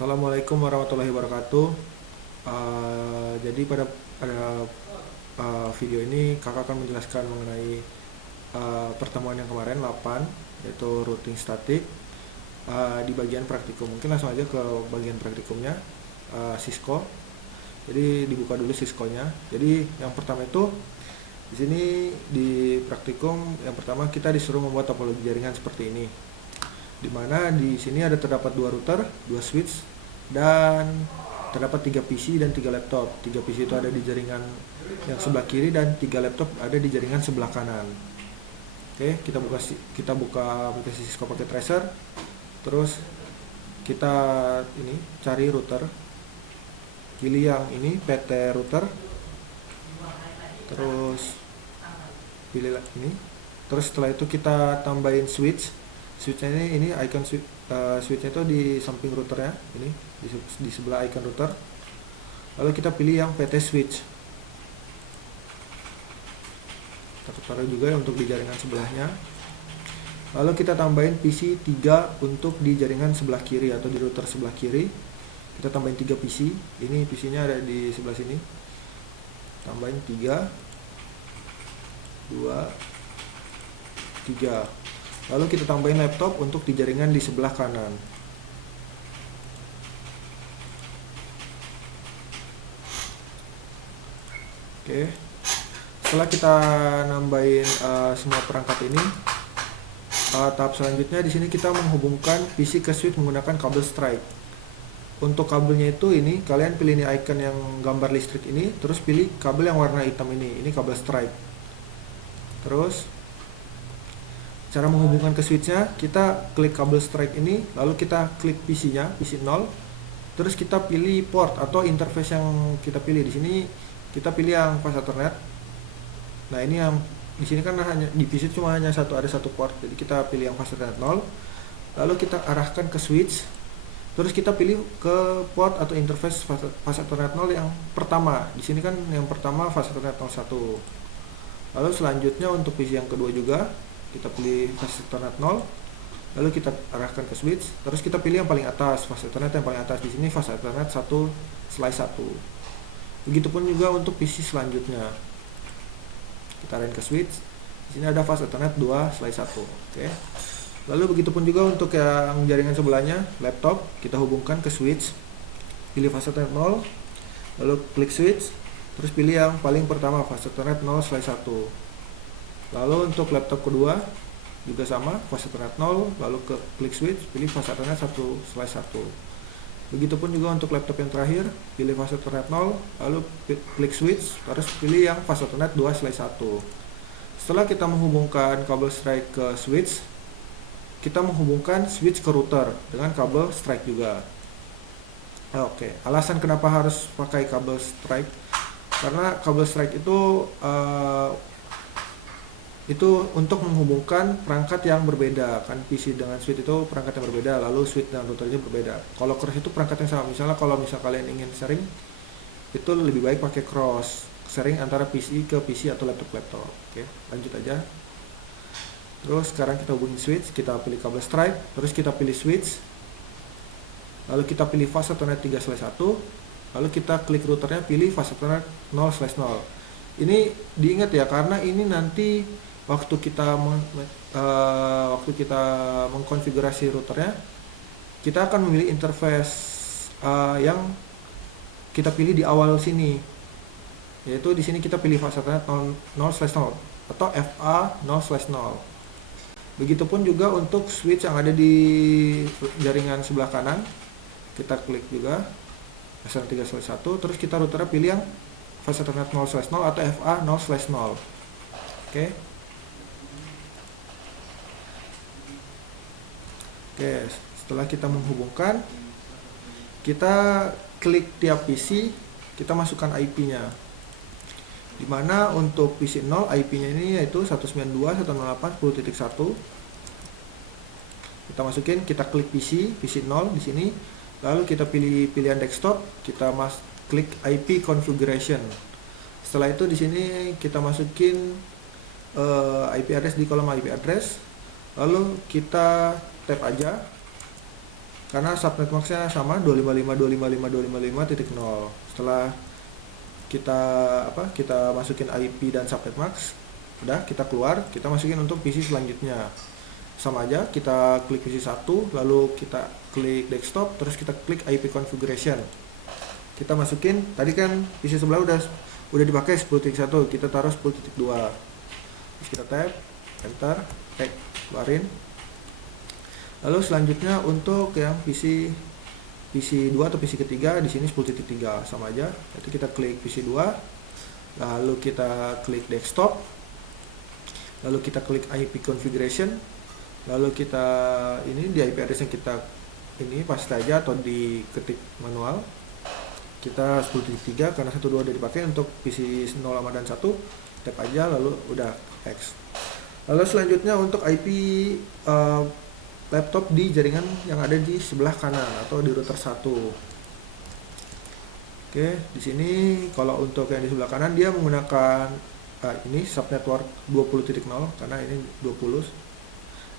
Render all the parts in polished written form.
Assalamualaikum warahmatullahi wabarakatuh. Jadi pada video ini kakak akan menjelaskan mengenai pertemuan yang kemarin 8, yaitu routing statik di bagian praktikum. Mungkin langsung aja ke bagian praktikumnya, Cisco. Jadi dibuka dulu Cisco-nya. Jadi yang pertama itu di sini di praktikum yang pertama kita disuruh membuat topologi jaringan seperti ini. Dimana di sini terdapat 2 router, 2 switch, dan terdapat 3 PC dan 3 laptop. 3 PC itu ada di jaringan yang sebelah kiri dan 3 laptop ada di jaringan sebelah kanan. Oke, kita buka aplikasi Cisco pakai tracer. Terus kita cari router. Pilih yang ini PT router. Terus pilih ini. Terus setelah itu kita tambahin switch. Switchnya ini icon switchnya itu di samping routernya, ini di sebelah icon router. Lalu kita pilih yang PT switch. Kita taruh juga untuk di jaringan sebelahnya. Lalu kita tambahin PC 3 untuk di jaringan sebelah kiri atau di router sebelah kiri. Kita tambahin 3 PC. Ini PC-nya ada di sebelah sini. Tambahin 3, 2, 3. Lalu kita tambahin laptop untuk di jaringan di sebelah kanan. Oke. Setelah kita nambahin semua perangkat ini, tahap selanjutnya di sini kita menghubungkan PC ke switch menggunakan kabel strike. Untuk kabelnya itu ini kalian pilih ini icon yang gambar listrik ini, terus pilih kabel yang warna hitam ini kabel strike. Terus cara menghubungkan ke switchnya, kita klik kabel strike ini, lalu kita klik PC-nya, PC 0, terus kita pilih port atau interface yang kita pilih. Di sini kita pilih yang fast Ethernet. Nah, ini yang di sini kan hanya di PC cuma ada satu port, jadi kita pilih yang fast Ethernet 0, lalu kita arahkan ke switch, terus kita pilih ke port atau interface fast Ethernet 0 yang pertama. Di sini kan yang pertama fast Ethernet 01. Lalu selanjutnya untuk PC yang kedua juga kita pilih fast Ethernet 0, lalu kita arahkan ke switch, terus kita pilih yang paling atas, fast Ethernet yang paling atas. Di sini fast Ethernet 1/1. Begitupun juga untuk PC selanjutnya. Kita arahin ke switch. Di sini ada fast Ethernet 2/1. Oke. Lalu begitupun juga untuk yang jaringan sebelahnya, laptop, kita hubungkan ke switch. Pilih fast Ethernet 0, lalu klik switch, terus pilih yang paling pertama fast Ethernet 0/1. Lalu untuk laptop kedua juga sama, fast Ethernet 0, lalu klik switch, pilih fast Ethernet 1/1. Begitupun juga untuk laptop yang terakhir, pilih fast Ethernet 0, lalu klik switch, terus pilih yang fast Ethernet 2/1. Setelah kita menghubungkan kabel strike ke switch, kita menghubungkan switch ke router dengan kabel strike juga. Oke, alasan kenapa harus pakai kabel strike? Karena kabel strike itu untuk menghubungkan perangkat yang berbeda. Kan PC dengan switch itu perangkat yang berbeda, lalu switch dan routernya berbeda. Kalau cross itu perangkat yang sama. Misalnya kalau kalian ingin sharing, itu lebih baik pakai cross, sharing antara PC ke PC atau laptop. Oke, lanjut aja. Terus sekarang kita hubungi switch, kita pilih kabel strike, terus kita pilih switch, lalu kita pilih fast Ethernet 3/1, lalu kita klik routernya, pilih fast Ethernet 0/0. Ini diingat ya, karena ini nanti waktu kita mengkonfigurasi routernya, kita akan memilih interface yang kita pilih di awal sini, yaitu di sini kita pilih fast Ethernet 0/0 atau FA 0/0. Begitupun juga untuk switch yang ada di jaringan sebelah kanan, kita klik juga fast Ethernet 3/1, terus kita routernya pilih yang fast Ethernet 0/0 atau FA 0/0. Oke. Setelah kita menghubungkan, kita klik tiap PC, kita masukkan IP-nya. Dimana untuk PC 0, IP-nya ini yaitu 192.168.10.1. Kita masukin, kita klik PC 0 di sini, lalu kita pilih pilihan desktop, kita klik IP configuration. Setelah itu di sini kita masukin IP address di kolom IP address, lalu kita tap aja, karena subnet maxnya sama 255.255.255.0. Setelah kita masukin IP dan subnet max, udah kita keluar, kita masukin untuk PC selanjutnya. Sama aja, kita klik PC 1, lalu kita klik desktop, terus kita klik IP configuration. Kita masukin, tadi kan PC sebelah udah dipakai 10.1, kita taruh 10.2. Terus kita tab, enter, keluarin. Lalu selanjutnya untuk yang PC 2 atau PC ketiga, di sini 10.3 sama aja. Jadi kita klik PC 2, lalu kita klik desktop, lalu kita klik IP configuration, lalu kita ini di IP address yang kita ini paste aja atau diketik manual. Kita 10.3 karena 1.2 udah dipakai. Untuk PC 0 dan 1 tap aja, lalu udah X. Lalu selanjutnya untuk IP laptop di jaringan yang ada di sebelah kanan atau di router 1. Oke, di sini kalau untuk yang di sebelah kanan dia menggunakan ini subnetwork 20.0 karena ini 20.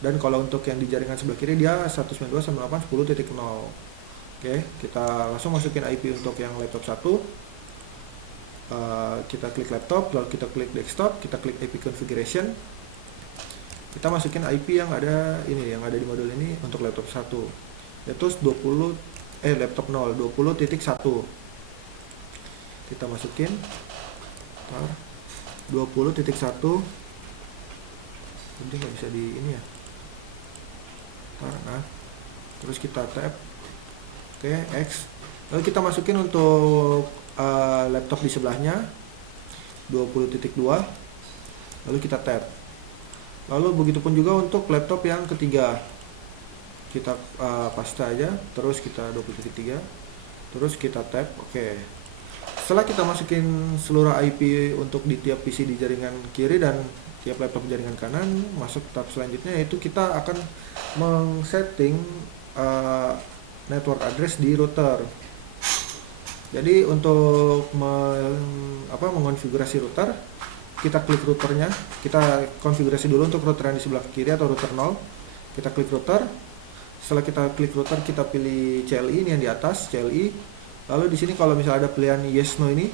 Dan kalau untuk yang di jaringan sebelah kiri dia 192.168.10.0. Oke, kita langsung masukin IP untuk yang laptop 1. Kita klik laptop, lalu kita klik desktop, kita klik IP configuration. Kita masukin IP yang ada di modul ini untuk laptop 1, yaitu laptop 0 20.1. Kita masukin 20.1. Jadi nggak bisa di ini ya. Nah, terus kita tab, oke, X. Lalu kita masukin untuk laptop di sebelahnya 20.2, lalu kita tab. Lalu begitupun juga untuk laptop yang ketiga, kita paste aja, terus kita 20.3, terus kita tab, oke. Setelah kita masukin seluruh IP untuk di tiap PC di jaringan kiri dan tiap laptop jaringan kanan, masuk tahap selanjutnya yaitu kita akan men-setting network address di router. Jadi untuk mengonfigurasi router, kita klik routernya, kita konfigurasi dulu untuk router yang di sebelah kiri atau router 0. Kita klik router. Setelah kita klik router, kita pilih CLI ini yang di atas, CLI. Lalu di sini kalau misalnya ada pilihan yes no ini,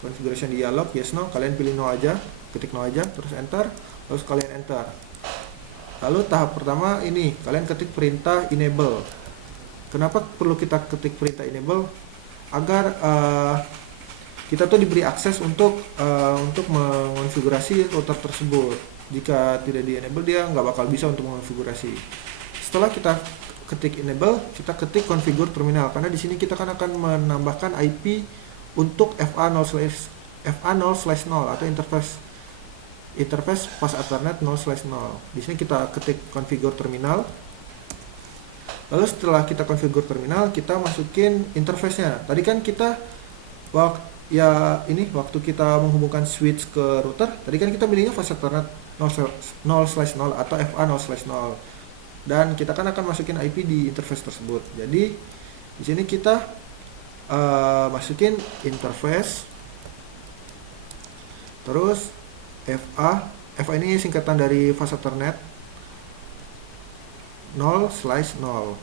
configuration dialog yes no, kalian pilih no aja, ketik no aja, terus enter, terus kalian enter. Lalu tahap pertama ini kalian ketik perintah enable. Kenapa perlu kita ketik perintah enable? Agar kita tuh diberi akses untuk mengonfigurasi router tersebut. Jika tidak di enable, dia nggak bakal bisa untuk mengonfigurasi. Setelah kita ketik enable, kita ketik configure terminal, karena di sini kita kan akan menambahkan IP untuk FA0/0 atau interface pas Ethernet 0/0. Di sini kita ketik configure terminal. Lalu setelah kita configure terminal, kita masukin interface-nya. Tadi kan kita waktu kita menghubungkan switch ke router, tadi kan kita pilihnya fast Ethernet 0/0 atau FA0/0. Dan kita kan akan masukin IP di interface tersebut. Jadi di sini kita masukin interface, terus FA ini singkatan dari fast Ethernet 0/0.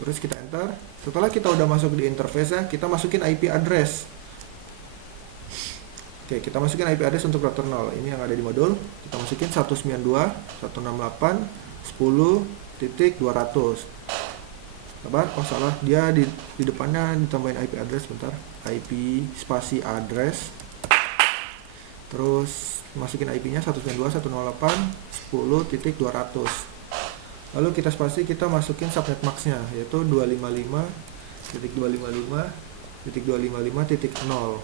Terus kita enter. Setelah kita udah masuk di interface ya, kita masukin IP address. Oke, kita masukin IP address untuk router 0. Ini yang ada di modul. Kita masukin 192.168.10.200. Sabar, oh salah, dia di depannya ditambahin IP address, bentar. IP spasi address. Terus masukin IP-nya 192.168.10.200. Lalu kita spasi, kita masukin subnet max-nya yaitu 255.255.255.0.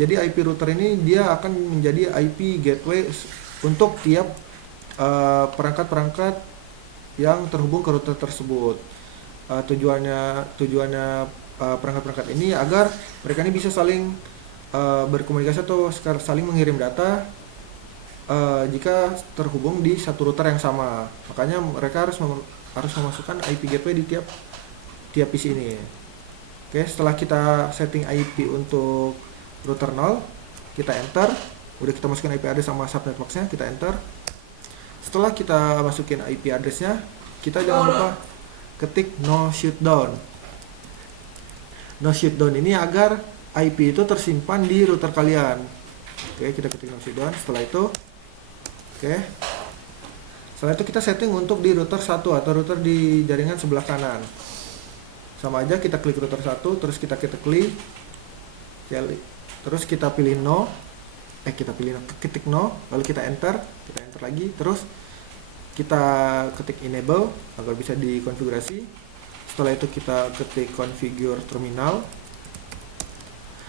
Jadi IP router ini dia akan menjadi IP gateway untuk tiap perangkat-perangkat yang terhubung ke router tersebut. Tujuannya perangkat-perangkat ini agar mereka ini bisa saling berkomunikasi atau saling mengirim data jika terhubung di satu router yang sama. Makanya mereka harus memasukkan IP gateway di tiap PC ini. Oke, setelah kita setting IP untuk router 0, kita enter. Udah kita masukin IP address sama subnet box-nya, kita enter. Setelah kita masukin IP address-nya, kita jangan lupa ketik no shutdown. No shutdown ini agar IP itu tersimpan di router kalian. Oke, kita ketik no shutdown. Setelah itu, setelah itu kita setting untuk di router 1 atau router di jaringan sebelah kanan. Sama aja, kita klik router 1, terus kita klik, terus kita pilih no, ketik no, lalu kita enter lagi, terus kita ketik enable agar bisa dikonfigurasi. Setelah itu kita ketik configure terminal.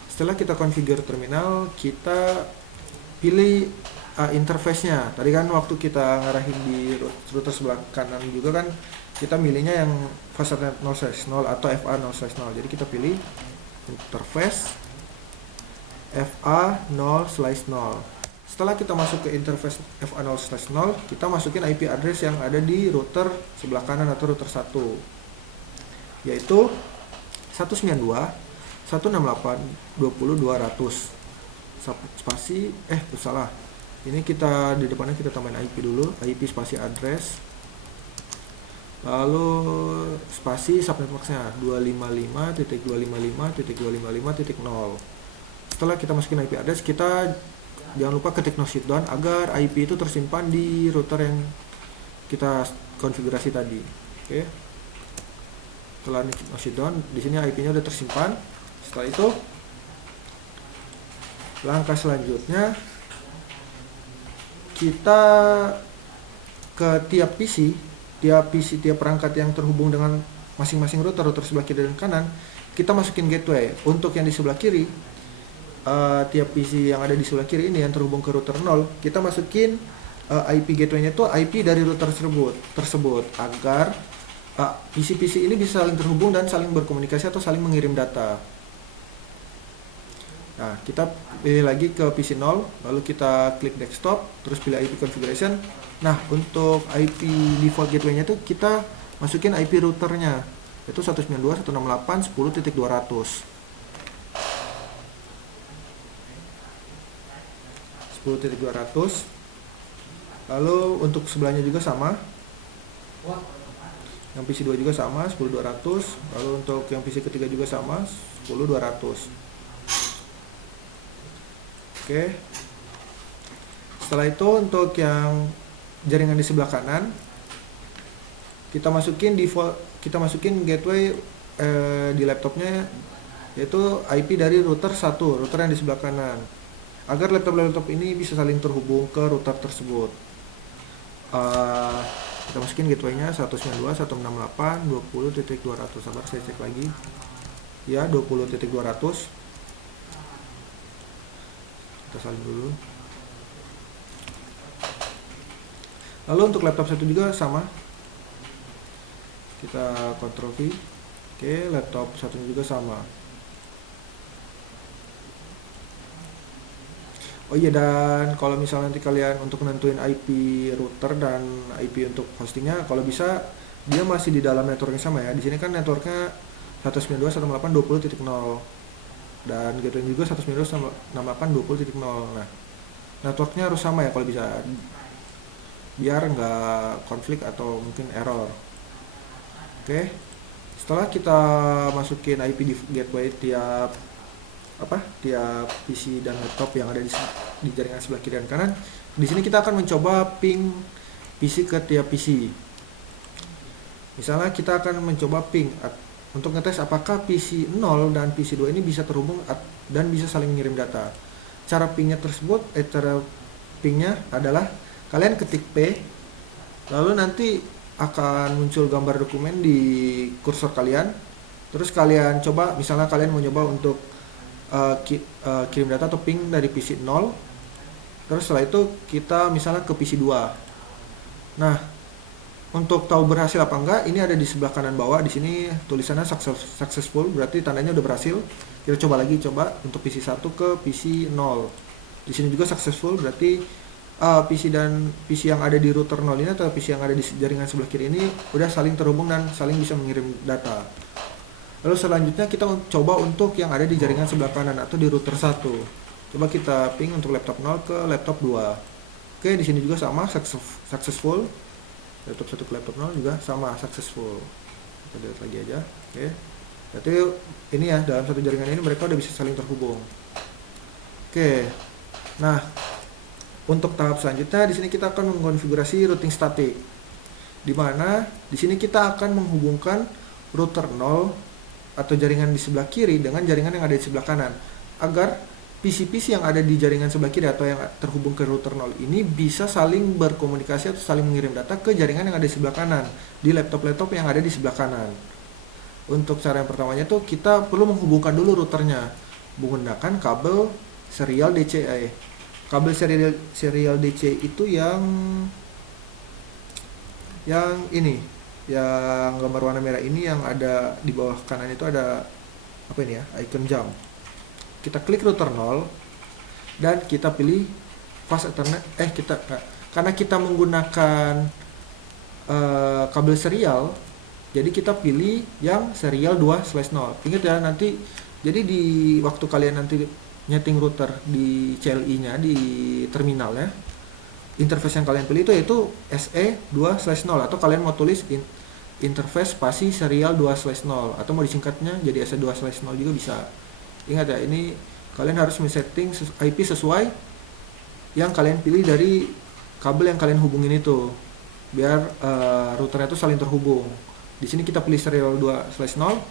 Setelah kita configure terminal, kita pilih interface-nya. Tadi kan waktu kita ngarahin di router sebelah kanan juga kan kita milihnya yang Fastnet 0/0 atau FA 0/0. Jadi kita pilih interface FA 0/0. Setelah kita masuk ke interface FA 0/0, kita masukin IP address yang ada di router sebelah kanan atau router 1, yaitu 192.168.20.200 spasi salah. Ini kita di depannya kita tambahin IP dulu, IP spasi address, lalu spasi subnetworksnya 255.255.255.0. Setelah kita masukin IP address, kita jangan lupa ketik no shutdown agar IP itu tersimpan di router yang kita konfigurasi tadi. Oke. Setelah no shutdown, di sini IP-nya udah tersimpan. Setelah itu, langkah selanjutnya kita ke tiap perangkat yang terhubung dengan masing-masing router sebelah kiri dan kanan, kita masukin gateway. Untuk yang di sebelah kiri, tiap PC yang ada di sebelah kiri ini yang terhubung ke router 0, kita masukin IP gateway-nya itu IP dari router tersebut agar PC-PC ini bisa saling terhubung dan saling berkomunikasi atau saling mengirim data. Nah, kita pilih lagi ke PC 0, lalu kita klik desktop, terus pilih IP configuration. Nah, untuk IP default gateway-nya itu kita masukin IP routernya, yaitu 192.168.10.200. 10.200. Lalu untuk sebelahnya juga sama, yang PC 2 juga sama 10.200. Lalu untuk yang PC ketiga juga sama 10.200. Oke. Setelah itu untuk yang jaringan di sebelah kanan, kita masukin gateway di laptopnya, yaitu IP dari router 1, router yang di sebelah kanan, agar laptop ini bisa saling terhubung ke router tersebut. Kita masukin gateway-nya 192.168.20.200. Sabar, saya cek lagi. Ya, 20.200. Kita salin dulu. Lalu untuk laptop satu juga sama. Kita Ctrl V. Oke, laptop satunya juga sama. Oh iya, dan kalau misalnya nanti kalian untuk nentuin IP router dan IP untuk hostingnya, kalau bisa dia masih di dalam networknya sama ya. Di sini kan networknya 192.168.20.0 dan gateway juga 192.168.20.0. Nah, networknya harus sama ya kalau bisa, biar nggak konflik atau mungkin error. Oke, setelah kita masukin IP di gateway tiap PC dan laptop yang ada di jaringan sebelah kiri dan kanan, di sini kita akan mencoba ping PC ke tiap PC. Misalnya kita akan mencoba ping untuk ngetes apakah PC 0 dan PC 2 ini bisa terhubung dan bisa saling mengirim data. Cara pingnya adalah kalian ketik P, lalu nanti akan muncul gambar dokumen di kursor kalian. Terus kalian coba, misalnya kalian mau nyoba untuk kirim data atau ping dari PC 0. Terus setelah itu kita misalnya ke PC 2. Nah, untuk tahu berhasil apa enggak, ini ada di sebelah kanan bawah. Di sini tulisannya successful, berarti tandanya udah berhasil. Kita coba untuk PC 1 ke PC 0. Di sini juga successful, berarti PC yang ada di router 0 ini atau PC yang ada di jaringan sebelah kiri ini udah saling terhubung dan saling bisa mengirim data. Lalu selanjutnya kita coba untuk yang ada di jaringan sebelah kanan atau di router 1. Coba kita ping untuk laptop 0 ke laptop 2. Oke, di sini juga sama successful. laptop 1 ke laptop 0 juga sama, successful. Kita lihat lagi aja. Oke. Berarti ini ya, dalam satu jaringan ini mereka udah bisa saling terhubung. Oke. Nah, untuk tahap selanjutnya di sini kita akan mengkonfigurasi routing static. Di mana di sini kita akan menghubungkan router 0 atau jaringan di sebelah kiri dengan jaringan yang ada di sebelah kanan, agar PC-PC yang ada di jaringan sebelah kiri atau yang terhubung ke router 0 ini bisa saling berkomunikasi atau saling mengirim data ke jaringan yang ada di sebelah kanan, di laptop-laptop yang ada di sebelah kanan. Untuk cara yang pertamanya tuh kita perlu menghubungkan dulu routernya menggunakan kabel serial DC. Kabel serial DC itu yang ini, yang gambar warna merah ini, yang ada di bawah kanan itu ada apa ini ya, icon jam. Kita klik router 0 dan kita pilih fast ethernet. Karena kita menggunakan kabel serial, jadi kita pilih yang serial 2/0. Ingat ya, nanti jadi di waktu kalian nanti nyeting router di CLI-nya di terminalnya, interface yang kalian pilih itu yaitu SE2/0, atau kalian mau tulis interface spasi serial 2/0, atau mau disingkatnya jadi SE2/0 juga bisa. Ingat ya, ini kalian harus men-setting IP sesuai yang kalian pilih dari kabel yang kalian hubungin itu, biar routernya itu saling terhubung. Di sini kita pilih serial 2/0,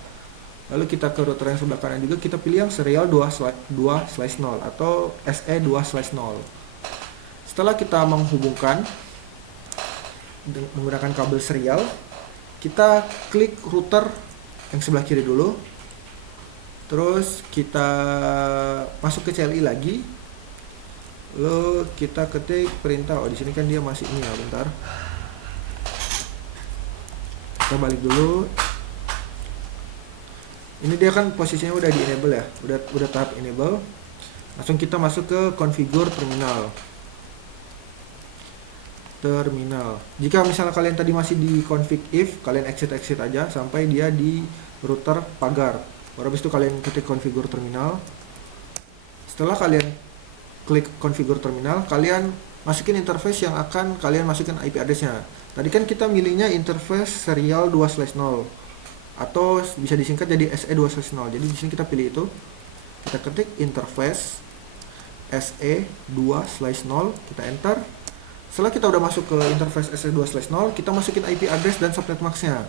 lalu kita ke router yang sebelah kanan juga kita pilih yang serial 2/0 atau SE2/0. Setelah kita menghubungkan menggunakan kabel serial, kita klik router yang sebelah kiri dulu. Terus kita masuk ke CLI lagi. Lalu kita ketik perintah. Oh, di sini kan dia masih ini ya, bentar. Kita balik dulu. Ini dia kan posisinya udah di enable ya, udah tahap enable. Langsung kita masuk ke configure terminal. Jika misalnya kalian tadi masih di config if, kalian exit aja sampai dia di router pagar. Baru habis itu kalian ketik configure terminal. Setelah kalian klik configure terminal, kalian masukin interface yang akan kalian masukin IP address-nya. Tadi kan kita milihnya interface serial 2/0 atau bisa disingkat jadi SE2/0. Jadi di sini kita pilih itu. Kita ketik interface SE2/0, kita enter. Setelah kita udah masuk ke interface SE2/0, kita masukin IP address dan subnet max-nya.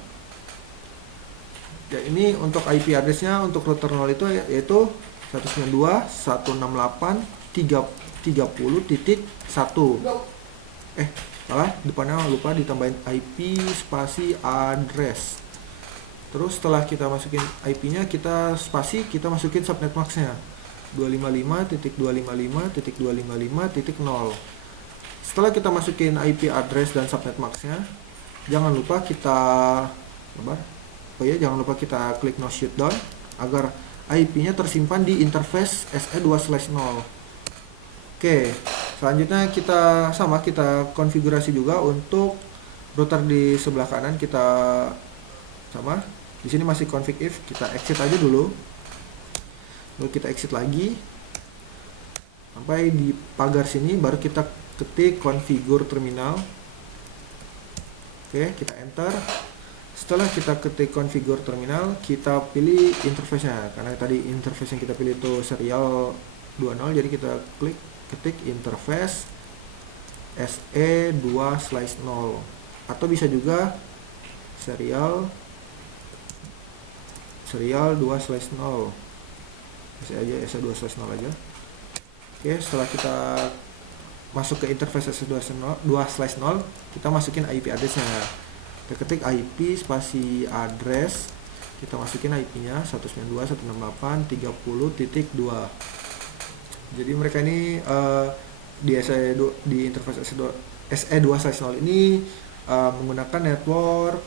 Ya, ini untuk IP address-nya untuk router 0 itu yaitu 192.168.30.1. Salah, depannya lupa ditambahin IP spasi address. Terus setelah kita masukin IP-nya, kita spasi, kita masukin subnet max-nya 255.255.255.0. Setelah kita masukin IP address dan subnet max-nya, jangan lupa kita klik no shutdown agar IP-nya tersimpan di interface SE2/0. Oke, selanjutnya kita konfigurasi juga untuk router di sebelah kanan. Kita sama, di sini masih config if, kita exit aja dulu. Lalu kita exit lagi sampai di pagar sini, baru kita ketik configure terminal. Oke, kita enter. Setelah kita ketik configure terminal, kita pilih interface-nya. Karena tadi interface yang kita pilih itu serial 20, jadi kita ketik interface SE2/0, atau bisa juga serial 2/0. SE2/0 aja. Oke, setelah kita masuk ke interface SE2/0, kita masukin IP address-nya. Kita ketik IP spasi address, kita masukin IP-nya 192.168.30.2. Jadi mereka ini di interface SE2/0 ini menggunakan network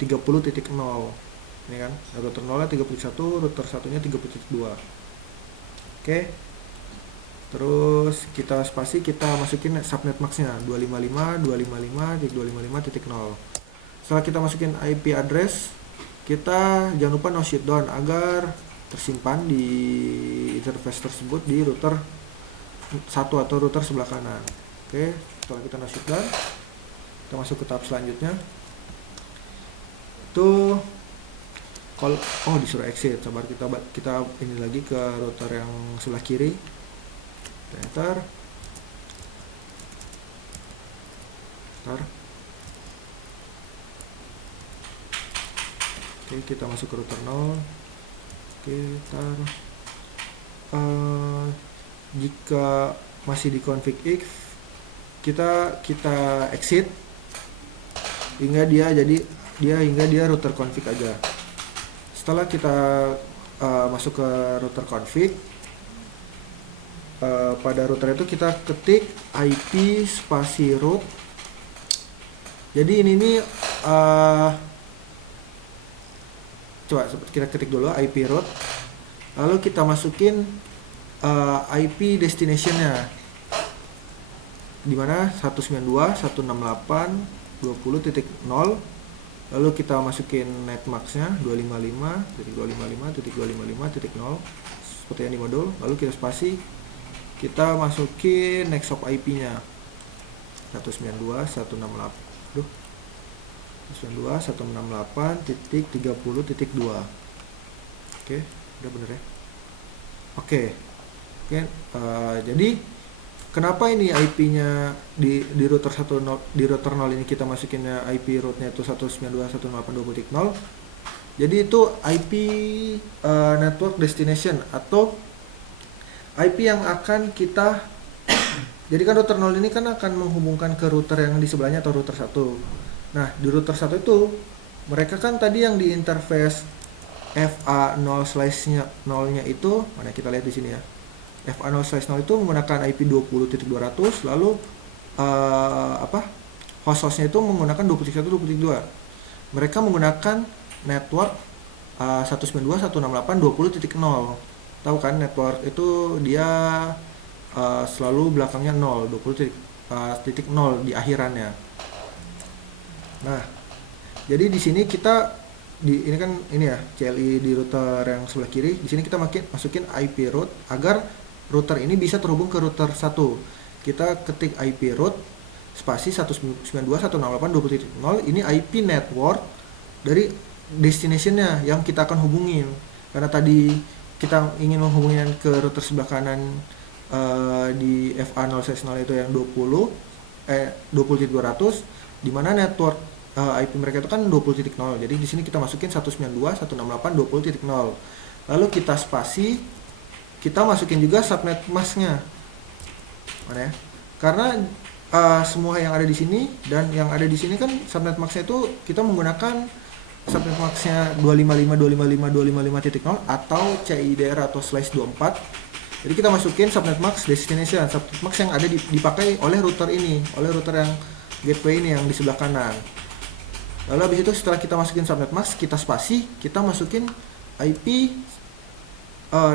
30.0. Ini kan router 0-nya 30.1, router 1-nya 30.2. Oke. Terus kita spasi, kita masukin subnet max-nya 255.255.255.0. Setelah kita masukin IP address, kita jangan lupa no shutdown agar tersimpan di interface tersebut di router 1 atau router sebelah kanan. Oke, setelah kita no shutdown, Kita masuk ke tahap selanjutnya. Itu kalau disuruh exit. Sabar, kita ini lagi ke router yang sebelah kiri. Kita enter. Oke, kita masuk ke router 0. Oke, jika masih di config if, kita exit hingga dia router config aja. Setelah kita masuk ke router config, pada router itu kita ketik IP spasi root. Jadi ini nih coba kita ketik dulu IP root, lalu kita masukin IP destination-nya, dimana 192.168.20.0. lalu kita masukin netmax-nya 255.255.255.0 seperti yang di modul. Lalu kita spasi, kita masukin next hop IP-nya 192.168.30.2. Oke, udah bener ya. Oke, jadi kenapa ini IP-nya di router 0 ini kita masukinnya IP root-nya itu 192.168.20.0. Jadi itu IP network destination atau IP yang akan kita jadi kan router 0 ini kan akan menghubungkan ke router yang di sebelahnya atau router 1. Nah, di router 1 itu mereka kan tadi yang di interface FA0/0-nya itu, mana kita lihat di sini ya. FA0/0 itu menggunakan IP 20.200, lalu host-hostnya itu menggunakan 21.20.2. Mereka menggunakan network 192.168.20.0. Tahu kan network itu dia selalu belakangnya 0, 20.0 di akhirannya. Nah, jadi di sini kita ini kan ini ya CLI di router yang sebelah kiri. Di sini kita masukin IP root agar router ini bisa terhubung ke router 1. Kita ketik IP root spasi 192.168.20.0. Ini IP network dari destination-nya yang kita akan hubungin. Karena tadi kita ingin menghubungkan ke router sebelah kanan di FA0/0 itu yang 20.200, di mana network IP mereka itu kan 20.0. Jadi di sini kita masukin 192.168.20.0. Lalu kita spasi, kita masukin juga subnet mask-nya. Mana ya? Karena semua yang ada di sini dan yang ada di sini kan subnet mask-nya itu kita menggunakan subnet mask-nya 255.255.255.0 atau CIDR atau /24. Jadi kita masukin subnet mask destination, subnet mask yang ada dipakai oleh router ini, oleh router yang gateway ini yang di sebelah kanan. Lalu habis itu setelah kita masukin subnet mask, kita spasi, kita masukin IP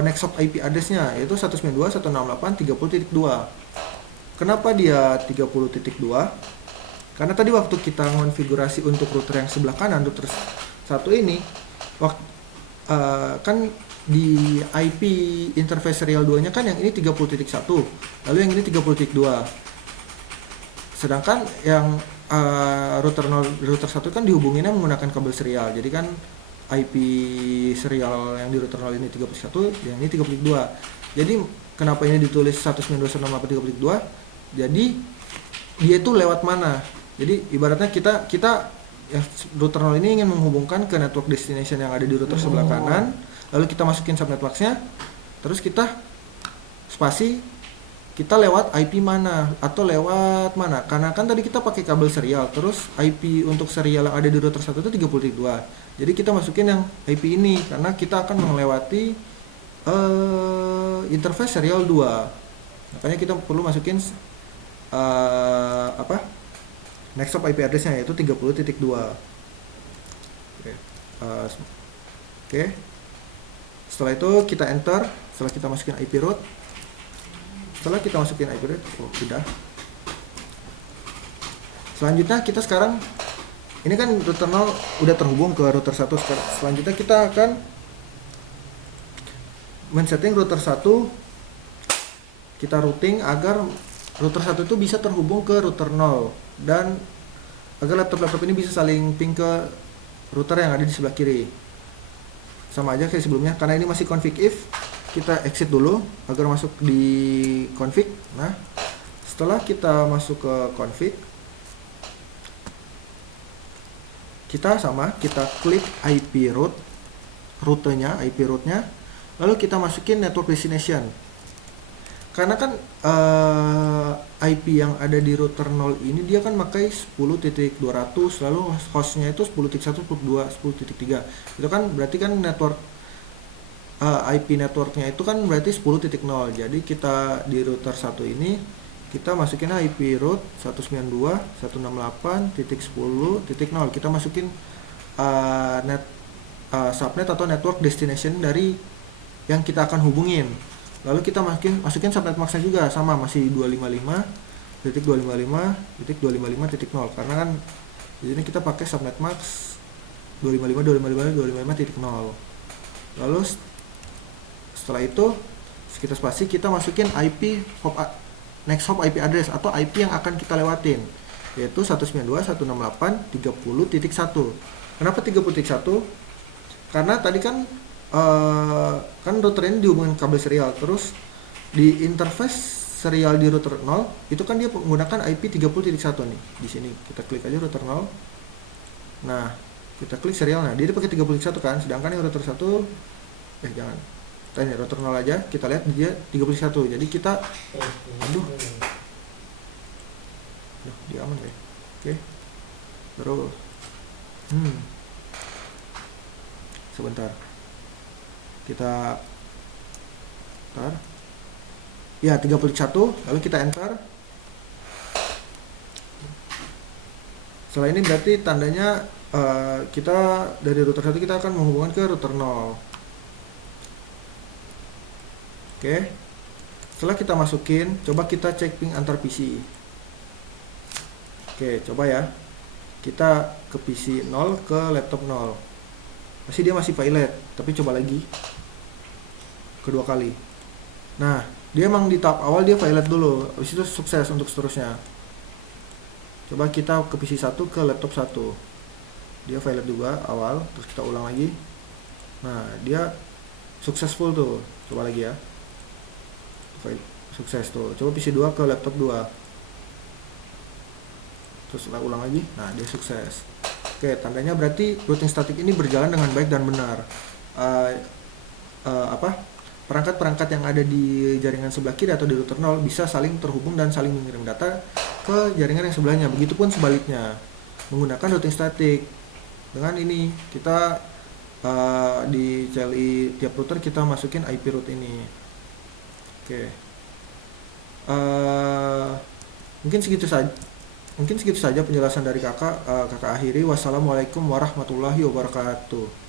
next hop IP address-nya yaitu 192.168.30.2. Kenapa dia 30.2? Karena tadi waktu kita konfigurasi untuk router yang sebelah kanan, router 1 ini, kan di IP interface serial 2-nya kan yang ini 30.1, lalu yang ini 30.2. Sedangkan yang router 1 kan dihubunginnya menggunakan kabel serial. Jadi kan IP serial yang di router 0 ini 31, yang ini 32. Jadi kenapa ini ditulis 192.168.30.2? Jadi dia itu lewat mana? Jadi ibaratnya kita ya, router 0 ini ingin menghubungkan ke network destination yang ada di router sebelah kanan, lalu kita masukin subnet mask-nya, terus kita spasi, kita lewat IP mana atau lewat mana? Karena kan tadi kita pakai kabel serial, terus IP untuk serial yang ada di router 1 itu 30.2. Jadi kita masukin yang IP ini karena kita akan melewati interface serial 2. Makanya kita perlu masukin next hop IP address-nya yaitu 30.2. Oke. Setelah itu kita enter, setelah kita masukin IP root. Setelah kita masukin IP root, sudah. Selanjutnya kita sekarang ini kan router 0 udah terhubung ke router 1. Selanjutnya kita akan men-setting router 1, kita routing agar router 1 itu bisa terhubung ke router 0 dan agar laptop-laptop ini bisa saling ping ke router yang ada di sebelah kiri. Sama aja kayak sebelumnya, karena ini masih config if, kita exit dulu agar masuk di config. Nah, setelah kita masuk ke config, kita klik IP route-nya, IP route-nya, lalu kita masukin network destination. Karena kan IP yang ada di router 0 ini dia kan pakai 10.200, lalu hostnya itu 10.1, 10.2, 10.3. Itu kan berarti kan network IP networknya itu kan berarti 10.0. Jadi kita di router 1 ini kita masukin IP route 192.168.10.0. Kita masukin subnet atau network destination dari yang kita akan hubungin. Lalu kita masukin subnet max-nya juga, sama masih 255.255.255.0, karena kan di sini kita pakai subnet max 255.255.255.0. Lalu setelah itu kita spasi, kita masukin IP next hop IP address atau IP yang akan kita lewatin, yaitu 192.168.30.1. Kenapa 30.1? Karena tadi kan router ini dihubungkan kabel serial, terus di interface serial di router 0 itu kan dia menggunakan IP 30.1 nih. Di sini kita klik aja router 0. Nah, kita klik serialnya, dia pakai 31 kan, sedangkan yang router 1 jangan. Tadi router 0 aja, kita lihat dia 31. Jadi kita dia aman ya. Oke. Terus sebentar. Kita ya 31, lalu kita enter. Setelah ini berarti tandanya kita dari router 1 kita akan menghubungkan ke router 0. Oke. Setelah kita masukin, coba kita cek ping antar PC. Oke, coba ya. Kita ke PC 0 ke laptop 0. Dia masih violet, tapi coba lagi. Kedua kali. Nah, dia emang di tahap awal dia violet dulu, habis itu sukses untuk seterusnya. Coba kita ke PC 1 ke laptop 1. Dia violet juga awal, terus kita ulang lagi. Nah, dia successful tuh. Coba lagi ya. Sukses tuh. Coba PC 2 ke laptop 2. Terus kita ulang lagi. Nah, dia sukses. Oke, tandanya berarti routing statik ini berjalan dengan baik dan benar. Perangkat-perangkat yang ada di jaringan sebelah kiri atau di router 0 bisa saling terhubung dan saling mengirim data ke jaringan yang sebelahnya. Begitupun sebaliknya, menggunakan routing statik. Dengan ini kita di CLI tiap router kita masukin IP route ini. Oke. Mungkin segitu saja penjelasan dari kakak akhiri. Wassalamualaikum warahmatullahi wabarakatuh.